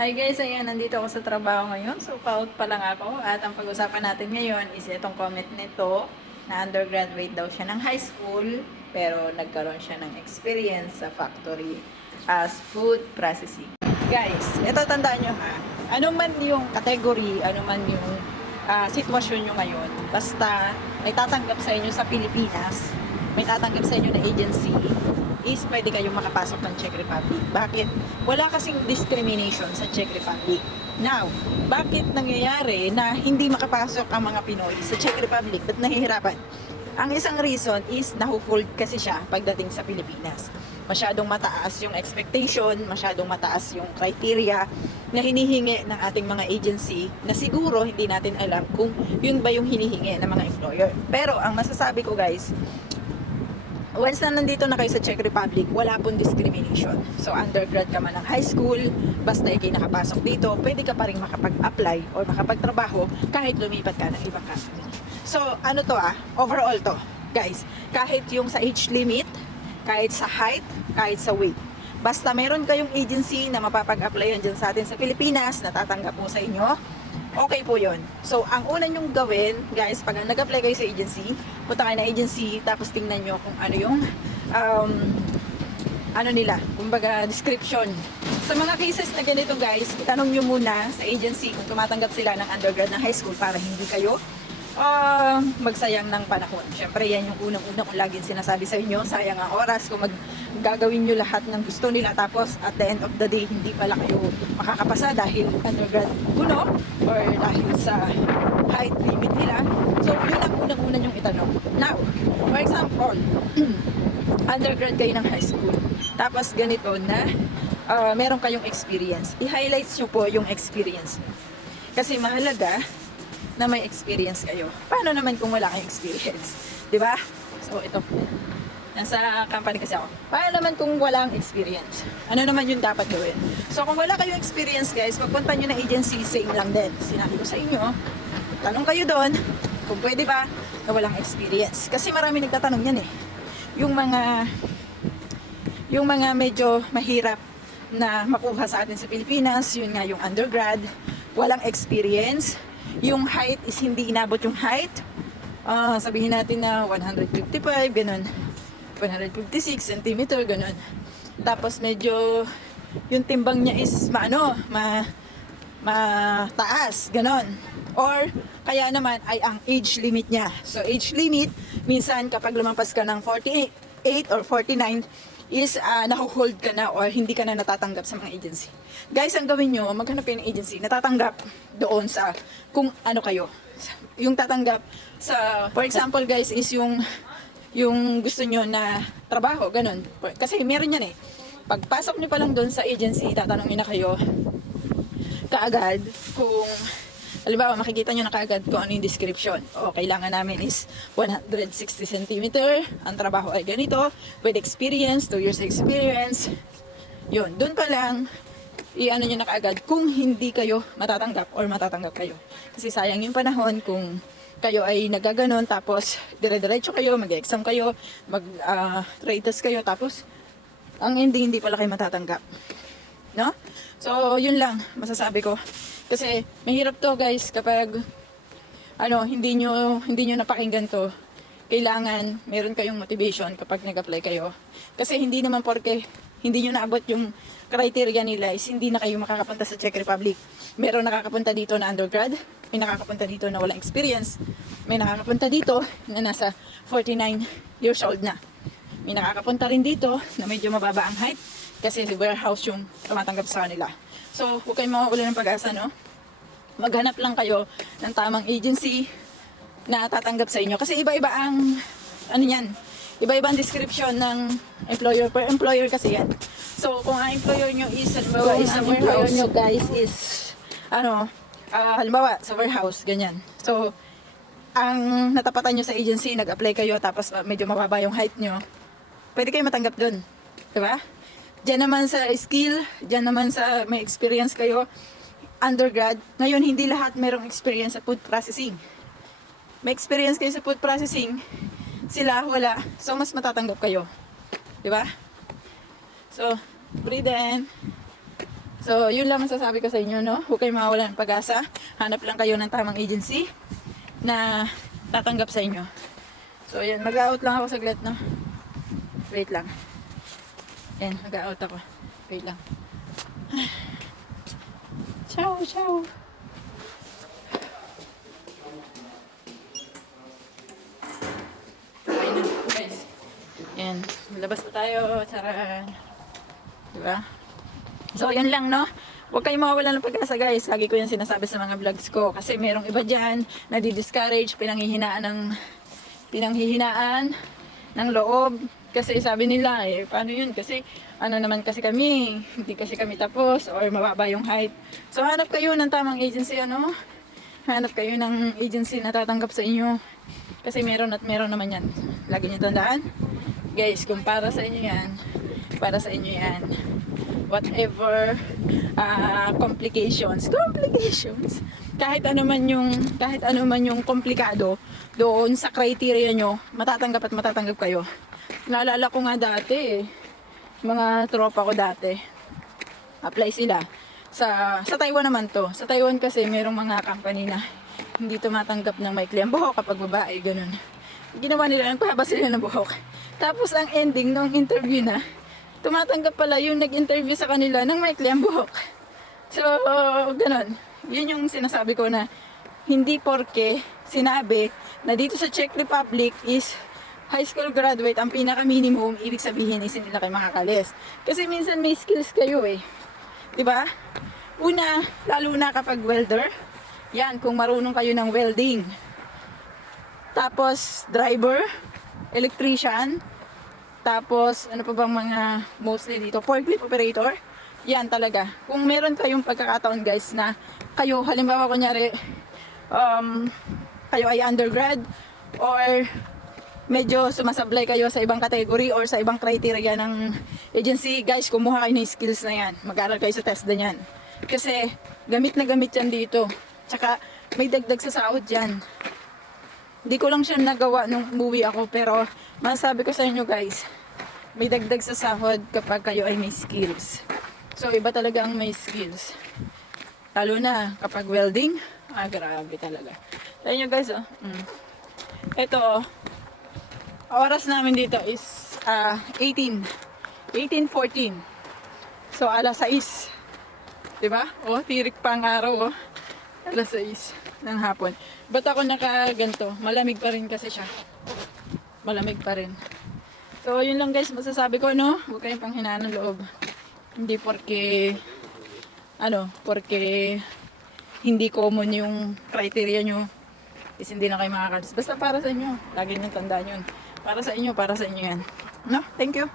Hi guys, ayan, nandito ako sa trabaho ngayon. So, pa-out pa lang ako. At ang pag-usapan natin ngayon is itong comment nito na undergraduate daw siya ng high school pero nagkaroon siya ng experience sa factory as food processing. Guys, ito tandaan nyo ha. Ano man yung category, ano man yung sitwasyon nyo ngayon, basta may tatanggap sa inyo sa Pilipinas, may tatanggap sa inyo na agency, is pwede kayong makapasok ng Czech Republic. Bakit? Wala kasing discrimination sa Czech Republic. Now, bakit nangyayari na hindi makapasok ang mga Pinoy sa Czech Republic? Ba't nahihirapan? Ang isang reason is nahuhold kasi siya pagdating sa Pilipinas. Masyadong mataas yung expectation, masyadong mataas yung criteria na hinihingi ng ating mga agency na siguro hindi natin alam kung yun ba yung hinihingi ng mga employer. Pero ang masasabi ko guys, once na nandito na kayo sa Czech Republic, wala pong discrimination. So, undergrad ka man ng high school, basta ikay nakapasok dito, pwede ka pa rin makapag-apply or makapagtrabaho kahit lumipat ka ng ibang country. So, ano to overall to, guys, kahit yung sa age limit, kahit sa height, kahit sa weight. Basta meron kayong agency na mapapag-applyan dyan sa atin sa Pilipinas, natatanggap po sa inyo, okay po yun. So, ang una nyong gawin, guys, pag nag-apply kayo sa agency, punta kayo na agency, tapos tingnan nyo kung ano yung, ano nila, kumbaga, description. Sa mga cases na ganito, guys, itanong nyo muna sa agency kung tumatanggap sila ng undergrad ng high school para hindi kayo magsayang ng panahon. Siyempre, yan yung unang-unang kung laging sinasabi sa inyo, sayang ang oras kung gagawin nyo lahat ng gusto nila tapos at the end of the day, hindi pala kayo makakapasa dahil undergrad puno or dahil sa height limit nila. So, yun ang unang-una nyong itanong. Now, for example, undergrad kayo ng high school. Tapos ganito na meron kayong experience. I-highlights nyo po yung experience nyo. Kasi mahalaga na may experience kayo. Paano naman kung wala kayong experience? Diba? So, ito. Nasa company kasi ako. Paano naman kung walang experience? Ano naman yung dapat gawin? So, kung wala kayong experience, guys, pagpunta nyo ng agency, same lang din. Sinabi ko sa inyo, tanong kayo doon, kung pwede ba na walang experience. Kasi marami nagtatanong yan eh. Yung mga medyo mahirap na makuha sa atin sa Pilipinas, yun nga yung undergrad, walang experience, yung height is hindi inabot yung height, sabihin natin na 155, ganun, 156 cm, ganun. Tapos medyo yung timbang niya is mataas, ganun. Or kaya naman ay ang age limit niya. So age limit, minsan kapag lumampas ka ng 48 or 49, is nahuhold ka na or hindi ka na natatanggap sa mga agency. Guys, ang gawin nyo, maghanap kayo ng agency natatanggap doon sa kung ano kayo. Yung tatanggap sa, for example guys, is yung gusto nyo na trabaho, ganun. Kasi meron yan eh. Pagpasok nyo pa lang doon sa agency, tatanungin na kayo kaagad kung halimbawa, makikita nyo na kaagad kung ano yung description. O, kailangan namin is 160 cm. Ang trabaho ay ganito. With experience, 2 years experience. Yun, dun pa lang, i-ano nyo na kaagad kung hindi kayo matatanggap or matatanggap kayo. Kasi sayang yung panahon kung kayo ay nagaganon, tapos dire-diretso kayo, mag-exam kayo, trade test kayo, tapos ang hindi pala kayo matatanggap. No? So, yun lang, masasabi ko. Kasi mahirap to guys kapag hindi nyo napakinggan to. Kailangan meron kayong motivation kapag nag-apply kayo. Kasi hindi naman porke hindi nyo naabot yung criteria nila is hindi na kayo makakapunta sa Czech Republic. Meron nakakapunta dito na undergrad, may nakakapunta dito na walang experience, may nakakapunta dito na nasa 49 years old na. May nakakapunta rin dito na medyo mababa ang height kasi warehouse yung tumatanggap sa kanila. So, huwag kayong mawawala ng pag-asa, no? Maghanap lang kayo ng tamang agency na tatanggap sa inyo. Kasi iba-iba ang, iba-iba ang description ng employer. Per employer kasi yan. So, kung ang employer nyo is, halimbawa, is sa warehouse nyo, guys, is, halimbawa, sa warehouse, ganyan. So, ang natapatan nyo sa agency, nag-apply kayo, tapos medyo mababa yung height nyo, pwede kayo matanggap dun. Diba? Diyan naman sa skill, diyan naman sa may experience kayo, undergrad. Ngayon, hindi lahat merong experience sa food processing. May experience kayo sa food processing, sila wala. So, mas matatanggap kayo. Diba? So, breathe in. So, yun lang masasabi ko sa inyo, no? Huwag kayong mawawalan ng pag-asa. Hanap lang kayo ng tamang agency na tatanggap sa inyo. So, yan. Mag-out lang ako saglit, no? Wait lang. Yan, mag-out ako. Wait lang. Ciao, ciao. Okay na, guys. Yan. Labas na tayo. Charan. Diba? So, yan lang, no? Huwag kayong mawawalan ng pag-asa, guys. Lagi ko yan sinasabi sa mga vlogs ko. Kasi merong iba dyan na di-discourage, pinanghihinaan ng loob. Kasi sabi nila, paano yun? Kasi, ano naman kasi kami, hindi kasi kami tapos, or mababa yung height. So, hanap kayo ng tamang agency, ano? Hanap kayo ng agency na tatanggap sa inyo. Kasi meron at meron naman yan. Lagi nyo tandaan. Guys, kung para sa inyo yan, para sa inyo yan. Whatever complications, kahit ano man yung komplikado doon sa criteria nyo, matatanggap at matatanggap kayo. Naalala ko nga dati, mga tropa ko dati, apply sila sa Taiwan naman to. Sa Taiwan kasi merong mga company na hindi tumatanggap ng maikli ang buhok kapag babae, ganun. Ginawa nila, nagpahaba sila ng buhok. Tapos ang ending ng interview na, tumatanggap pala yung nag-interview sa kanila ng maikli ang buhok. So, ganun. Yun yung sinasabi ko na hindi porke sinabi na dito sa Czech Republic is high school graduate ang pinaka-minimum, ibig sabihin is hindi na kayo makakalis. Kasi minsan may skills kayo eh. Diba? Una, lalo na kapag welder. Yan, kung marunong kayo ng welding. Tapos, driver, electrician, tapos, ano pa bang mga mostly dito? Forklift operator. Yan talaga. Kung meron kayong pagkakataon guys na kayo, halimbawa kunyari, kayo ay undergrad or medyo sumasablay kayo sa ibang category or sa ibang criteria ng agency, guys, kumuha kayo ng skills na yan. Mag-aral kayo sa test na yan. Kasi, gamit na gamit yan dito. Tsaka, may dagdag sa sahod yan. Hindi ko lang siya nagawa nung umuwi ako, pero masasabi ko sa inyo guys, may dagdag sa sahod kapag kayo ay may skills. So iba talaga ang may skills. Lalo na kapag welding, grabe talaga. Sa inyo guys, ito, oras namin dito is 18:14. So alas 6. Diba? Tirik pa ang araw, alas 6 ng hapon. Ba't ako nakaganto? Malamig pa rin kasi siya. Malamig pa rin. So, yun lang guys, masasabi ko, no? Huwag kayong panghinaan ng loob. Hindi porke, porke hindi common yung criteria nyo, is hindi na kayo makakalis. Basta para sa inyo. Lagi nyo tandaan yun. Para sa inyo yan. No? Thank you.